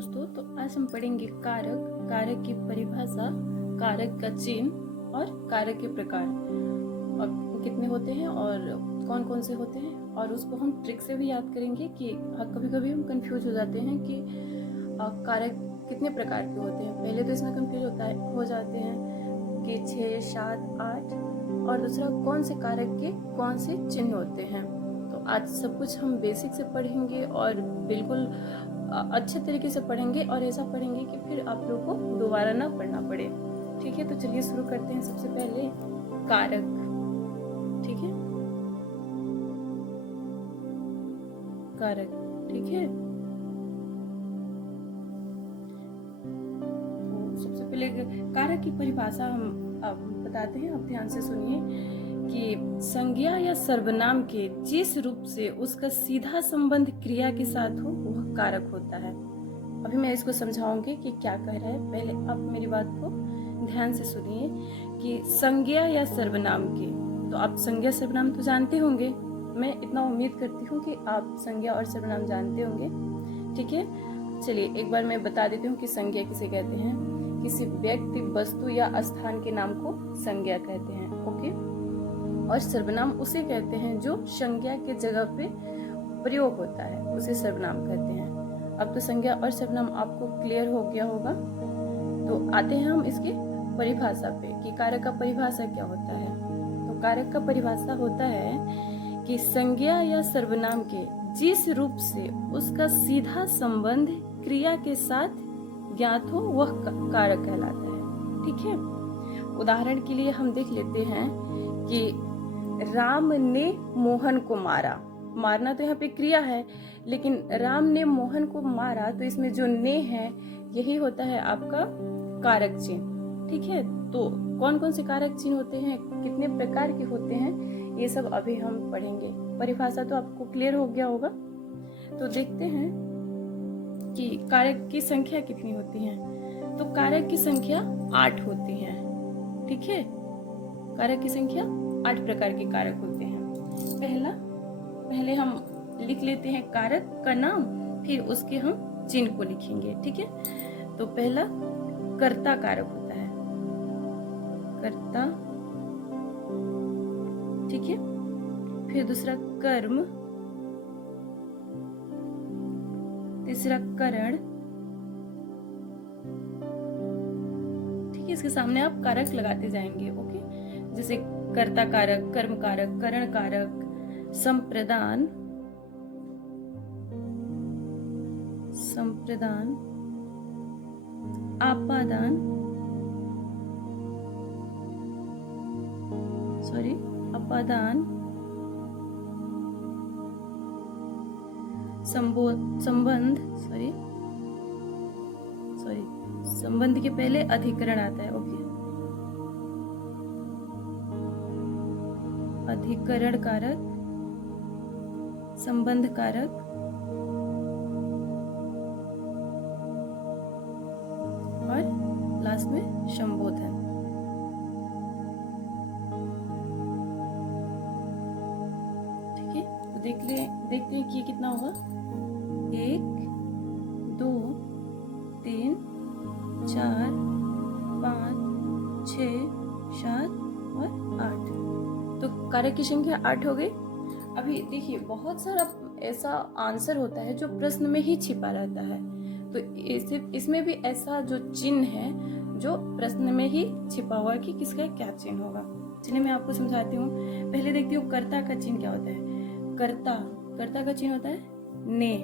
दोस्तों, तो आज हम पढ़ेंगे कारक, कारक की परिभाषा, कारक का चिन्ह और कारक के प्रकार और कितने होते हैं और कौन कौन से होते हैं, और उसको हम ट्रिक से भी याद करेंगे कि कभी कभी हम कंफ्यूज हो जाते हैं कि कारक कितने प्रकार के होते हैं। पहले तो इसमें कंफ्यूज हो जाते हैं कि 6, 7, 8 और दूसरा कौन से कारक के कौन से चिन्ह होते हैं। तो आज सब कुछ हम बेसिक से पढ़ेंगे और बिल्कुल अच्छे तरीके से पढ़ेंगे और ऐसा पढ़ेंगे कि फिर आप लोग को दोबारा ना पढ़ना पड़े। ठीक है, तो चलिए शुरू करते हैं। सबसे पहले कारक। ठीक है, कारक। ठीक है, तो सबसे पहले कारक की परिभाषा हम अब बताते हैं। आप ध्यान से सुनिए कि संज्ञा या सर्वनाम के जिस रूप से उसका सीधा संबंध क्रिया के साथ हो वह कारक होता है। अभी मैं इसको समझाऊंगी कि क्या कह रहा है। पहले आप मेरी बात को ध्यान से सुनिए कि संज्ञा या सर्वनाम के, तो आप संज्ञा सर्वनाम तो जानते होंगे। मैं इतना उम्मीद करती हूँ कि आप संज्ञा और सर्वनाम जानते होंगे। ठीक है, चलिए एक बार मैं बता देती हूँ कि संज्ञा किसे कहते हैं। किसी व्यक्ति, वस्तु या स्थान के नाम को संज्ञा कहते हैं। ओके, और सर्वनाम उसे कहते हैं जो संज्ञा के जगह पे प्रयोग होता है, उसे सर्वनाम कहते हैं। अब तो संज्ञा और सर्वनाम आपको क्लियर हो गया होगा। तो आते हैं हम इसकी परिभाषा पे कि कारक का परिभाषा क्या होता है। तो कारक का परिभाषा होता है कि संज्ञा या सर्वनाम के जिस रूप से उसका सीधा संबंध क्रिया के साथ ज्ञात हो वह कारक कहलाता है। ठीक है, उदाहरण के लिए हम देख लेते हैं कि राम ने मोहन को मारा। मारना तो यहाँ पे क्रिया है, लेकिन राम ने मोहन को मारा, तो इसमें जो ने है यही होता है आपका कारक चिन्ह। ठीक है, तो कौन कौन से कारक चिन्ह होते हैं, कितने प्रकार के होते हैं, ये सब अभी हम पढ़ेंगे। परिभाषा तो आपको क्लियर हो गया होगा। तो देखते हैं कि कारक की संख्या कितनी होती है। तो कारक की संख्या 8 होती है। ठीक है, कारक की संख्या 8 प्रकार के कारक होते हैं। पहले हम लिख लेते हैं कारक का नाम, फिर उसके हम चिन्ह को लिखेंगे। ठीक है, तो पहला कर्ता कारक होता है, कर्ता। ठीक है, फिर दूसरा कर्म, तीसरा करण। ठीक है, इसके सामने आप कारक लगाते जाएंगे। ओके, जैसे कर्ता कारक, कर्म कारक, करण कारक, संप्रदान, आपादान, संबंध के पहले अधिकरण आता है। ओके, अधिकरण कारक, संबंध कारक और लास्ट में संबोधन। ठीक है, तो देखते हैं कि ये कितना होगा। 1, 2, 3, 4, 5, 6, 7 और 8। तो कारक की संख्या 8 हो गई। अभी देखिए, बहुत सारा ऐसा आंसर होता है जो प्रश्न में ही छिपा रहता है। तो इसमें भी ऐसा जो चिन्ह है जो प्रश्न में ही छिपा हुआ है कि किसका क्या चिन्ह होगा। चलिए मैं आपको समझाती हूँ। पहले देखती हूँ कर्ता का चिन्ह क्या होता है। कर्ता का चिन्ह होता है ने।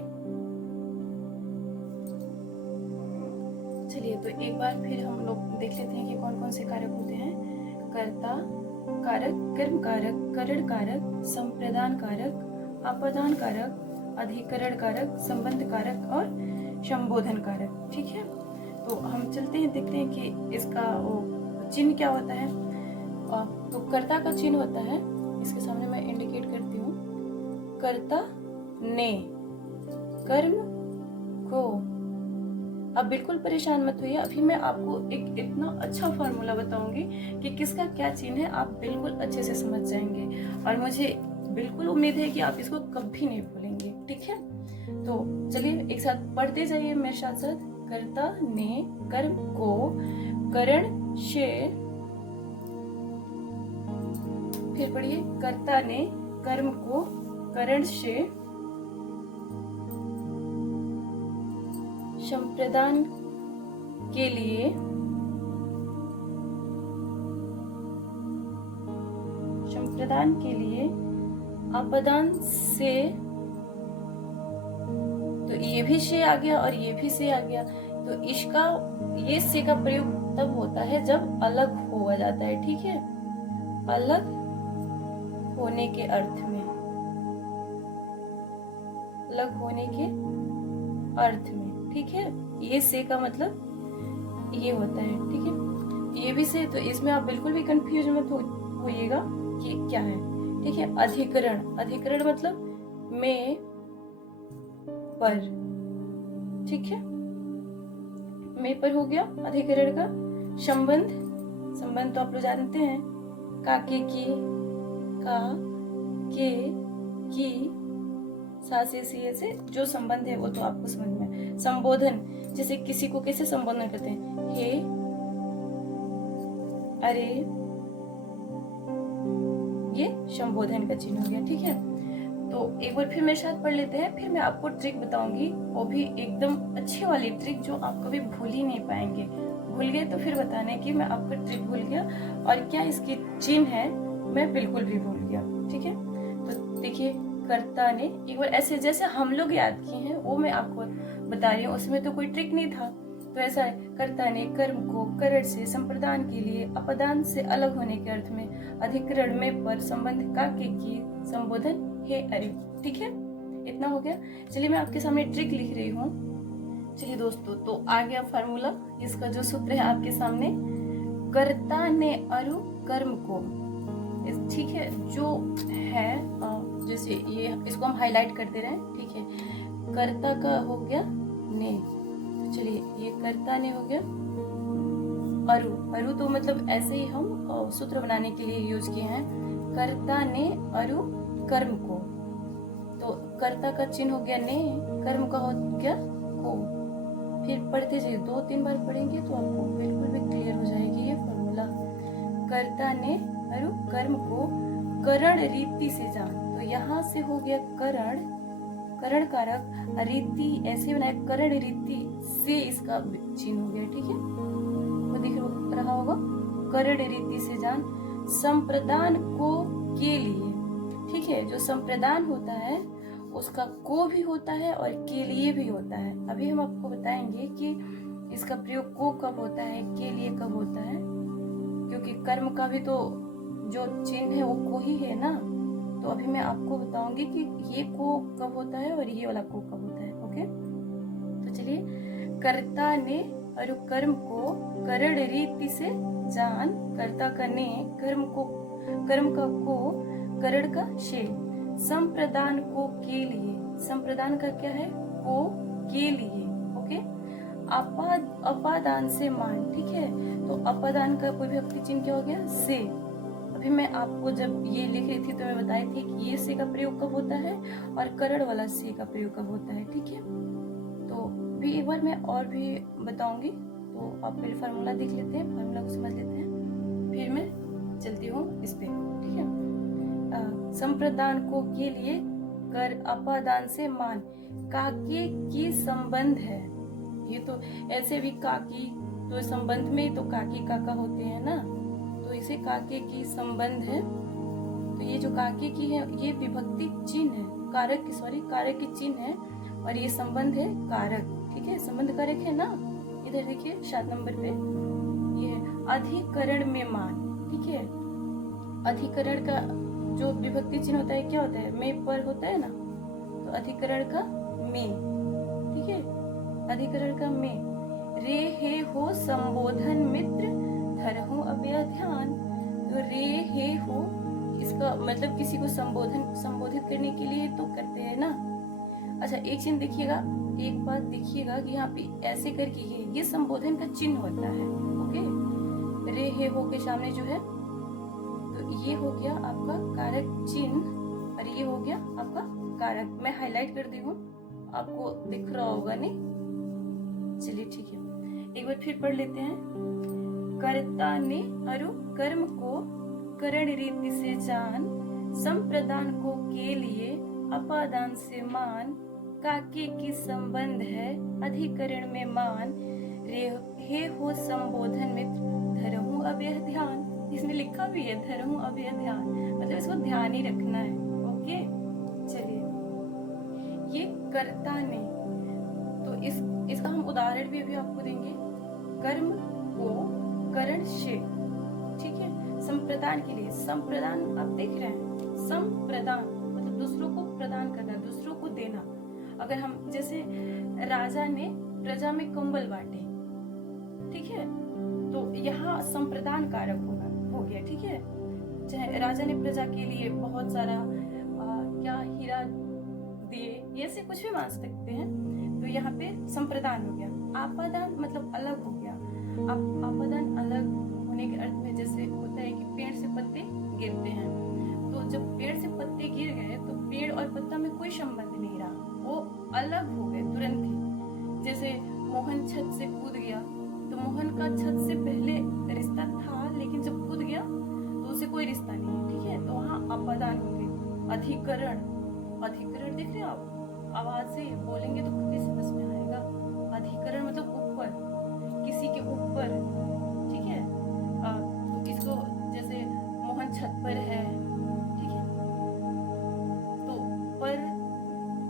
चलिए तो एक बार फिर हम लोग देख लेते हैं कि कौन कौन से कारक होते हैं। कर्ता कारक, कर्म कारक, करण कारक, संप्रदान कारक, आपादान कारक, अधिकरण कारक, संबंध कारक और संबोधन कारक। ठीक है, तो हम चलते हैं, देखते हैं कि इसका वो चिन्ह क्या होता है। तो कर्ता का चिन्ह होता है, इसके सामने मैं इंडिकेट करती हूँ, कर्ता ने, कर्म को। अब बिल्कुल परेशान मत होइए, अभी मैं आपको एक इतना अच्छा फॉर्मूला बताऊंगी कि किसका क्या चिन्ह है, आप बिल्कुल अच्छे से समझ जाएंगे और मुझे बिल्कुल उम्मीद है कि आप इसको कभी नहीं भूलेंगे। ठीक है, तो चलिए एक साथ पढ़ते जाइए मेरे साथ साथ। कर्ता ने कर्म को करण से, फिर पढ़िए, कर्ता ने कर्म को करण से संप्रदान के लिए अपदान से, तो ये भी से आ गया और ये भी से आ गया, तो इसका ये से का प्रयोग तब होता है जब अलग हो जाता है, ठीक है, अलग होने के अर्थ में, अलग होने के अर्थ में, ठीक है। ये से का मतलब ये होता है, ठीक है। ये भी से, तो इसमें आप बिल्कुल भी कंफ्यूज मत होइएगा कि क्या है, ठीक है। अधिकरण, अधिकरण मतलब में पर, ठीक है, में पर हो गया अधिकरण का। संबंध, संबंध तो आप लोग जानते हैं, काके की, का के की, सा से सी से जो संबंध है वो तो आपको समझ में। संबोधन, जैसे किसी को कैसे संबोधन करते हैं, हे, अरे, ये संबोधन का चिन्ह हो गया, ठीक है। तो एक बार फिर मेरे साथ पढ़ लेते हैं, फिर मैं आपको ट्रिक बताऊंगी, वो भी एकदम अच्छी वाली ट्रिक जो आप कभी भूल ही नहीं पाएंगे। भूल गए तो फिर बताने की मैं आपका ट्रिक भूल गया और क्या इसकी चिन्ह है मैं बिल्कुल भी भूल गया, ठीक है। तो देखिए, कर्ता ने, एक बार ऐसे जैसे हम लोग याद किए हैं वो मैं आपको बता रही हूँ, उसमें तो कोई ट्रिक नहीं था। तो ऐसा है, कर्ता ने कर्म को करण से संप्रदान के लिए अपदान से अलग होने के अर्थ में अधिकरण में पर संबंध का के की संबोधन हे अरे, ठीक है, इतना हो गया। चलिए मैं आपके सामने ट्रिक लिख रही हूँ। चलिए दोस्तों, तो आ गया फार्मूला, इसका जो सूत्र है आपके सामने, कर्ता ने अरु कर्म को, ठीक है, जो है जैसे ये इसको हम हाईलाइट करते रहे, ठीक है। कर्ता का हो गया ने, तो चलिए ये कर्ता ने हो गया अरु, अरु तो मतलब ऐसे ही हम सूत्र बनाने के लिए यूज किए हैं, कर्ता ने अरु कर्म को, तो कर्ता का चिन्ह हो गया ने, कर्म का हो गया को। फिर पढ़ते जाइए, 2-3 बार पढ़ेंगे तो आपको बिल्कुल भी क्लियर हो जाएगी ये फॉर्मूला। कर्ता ने अरु कर्म को करण रीति से जान, तो यहाँ से हो गया करण, करण कारक, रीति ऐसे बनाया, करण रीति से इसका चिन्ह हो गया, ठीक है, वो दिख रहा होगा, करण रीति से जान, संप्रदान को के लिए, ठीक है। जो संप्रदान होता है उसका को भी होता है और के लिए भी होता है। अभी हम आपको बताएंगे कि इसका प्रयोग को कब होता है, के लिए कब होता है, क्योंकि कर्म का भी तो जो चिन्ह है वो को ही है ना। तो अभी मैं आपको बताऊंगी कि ये को कब होता है और ये वाला को कब होता है, ओके। तो चलिए, कर्ता ने और कर्म को करण रीति से जान, कर्ता का ने, कर्म को, कर्म का को, करण का शे, संप्रदान को के लिए, संप्रदान का क्या है, को के लिए, ओके। अपादान से मान, ठीक है, तो अपादान का कोई विभक्ति चिन्ह क्या हो गया, से। अभी मैं आपको जब ये लिख रही थी तो मैं बताई थी कि ये से का प्रयोग कब होता है और करण वाला से का प्रयोग कब होता है, ठीक है। तो भी एक बार मैं और भी बताऊंगी, तो आप पहले फार्मूला देख लेते हैं, फार्मूला को समझ लेते हैं, फिर मैं चलती हूँ इस पे, ठीक है। संप्रदान को के लिए कर अपादान से मान, काके की संबंध है, ये तो ऐसे भी काकी तो संबंध में तो काकी काका होते हैं ना, तो इसे काके की संबंध है। तो ये जो काके की है ये विभक्ति चिन्ह है, कारक की, सॉरी, कारक की चिन्ह है, और ये संबंध है कारक, ठीक है, संबंध कारक है ना। इधर देखिए 7 नंबर पे ये है अधिकरण में मान, ठीक है। अधिकरण का जो विभक्ति चिन्ह होता है क्या होता है, में पर होता है ना, तो अधिकरण का में, ठीक है, अधिकरण का में। रे हे हो संबोधन मित्र धरहु अभय ध्यान, तो रे हे हो इसका मतलब किसी को संबोधित करने के लिए तो करते हैं ना। अच्छा एक चीज देखिएगा, एक बात देखिएगा कि यहाँ पे ऐसे करके ये संबोधन का चिन्ह होता है, ओके। रे हे हो के सामने जो है, तो ये हो गया आपका कारक चिन्ह और ये हो गया आपका कारक। मैं हाईलाइट कर दी हूँ, आपको दिख रहा होगा नहीं? चलिए ठीक है, एक बार फिर पढ़ लेते हैं। कर्ता ने अरु कर्म को करण रीति से जान, संप्रदान को के लिए अपादान से मान, काके की संबंध है अधिकरण में मान, हे हो संबोधन मित्र धरहूं अब यह ध्यान। इसमें लिखा भी है धरहूं अब यह ध्यान, मतलब इसको ध्यान ही रखना है। ओके, चलिए ये कर्ता ने, तो इसका हम उदाहरण भी अभी आपको देंगे। कर्म को करण से, ठीक है, संप्रदान के लिए, संप्रदान आप देख रहे हैं, संप्रदान मतलब दूसरों को प्रदान करना, दूसरों को देना। अगर हम जैसे राजा ने प्रजा में कंबल बांटे, ठीक है, तो यहाँ संप्रदान कारक हो गया, ठीक है। चाहे राजा ने प्रजा के लिए बहुत सारा क्या हीरा दिए, ऐसे कुछ भी मान सकते हैं, तो यहाँ पे संप्रदान हो गया। आपादान मतलब अलग हो गया। आपादान अलग होने के अर्थ में जैसे होता है कि पेड़ से पत्ते गिरते हैं, तो जब पेड़ से पत्ते गिर गए तो पेड़ और पत्ता में कोई संबंध नहीं रहा, वो अलग हो गए तुरंत ही। जैसे मोहन छत से कूद गया, तो मोहन का छत से पहले रिश्ता था, लेकिन जब कूद गया तो उसे कोई रिश्ता नहीं है, ठीक है, तो वहाँ अपादान हो गए। अधिकरण, अधिकरण देख रहे हो आप, आवाज से बोलेंगे तो खुद ही समझ में आएगा। अधिकरण मतलब ऊपर, किसी के ऊपर, ठीक है। तो इसको जैसे मोहन छत पर है, ठीक है, तो पर,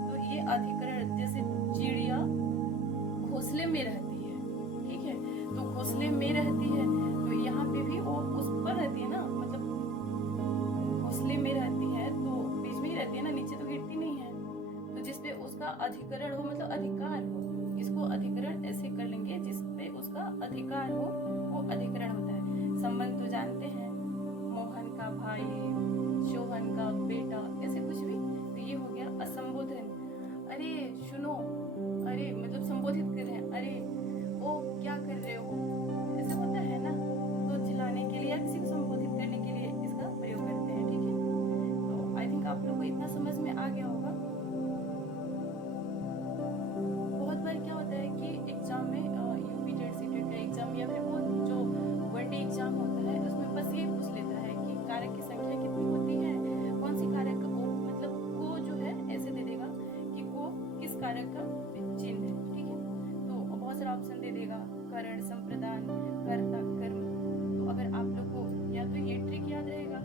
तो ये अधिकरण। जैसे चिड़िया घोंसले में रहती है, ठीक है, तो घोंसले में रहती है, तो यहाँ पे भी वो उस पर रहती है ना, मतलब घोंसले में रहती है तो बीच में ही रहती है ना, नीचे तो गिरती नहीं है। तो जिसपे उसका अधिकरण हो मतलब अधिकार हो, इसको अधिकरण ऐसे कर लेंगे जिसपे उसका अधिकार हो, वो अधिकरण होता है। संबंध तो जानते हैं, मोहन का भाई, शोहन का बेटा, ऐसे कुछ भी, तो ये हो गया असंबोधन। अरे सुनो, अरे मतलब संबोधित कर रहे हैं, अरे ओ क्या कर रहे हो, ऐसा होता है ना, तो चिल्लाने के लिए या किसी को संबोधित करने के लिए इसका प्रयोग करते हैं, ठीक है। तो आई थिंक आप लोग को इतना समझ में आ गया होगा। बहुत बार क्या होता है कि एग्जाम में यूपी टेट सीटेट का एग्जाम या फिर वो जो वनडे एग्जाम होता है, उसमें बस ये पूछ लेता है कि कारक की संख्या कितनी होती है, कौन सी कारक को, मतलब को जो है ऐसे दे देगा कि को किस कारक का चिन्ह है, ठीक है। तो बहुत सारा ऑप्शन दे देगा, करण, संप्रदान, कर्ता, कर्म। तो अगर आप लोग को या तो ये ट्रिक याद रहेगा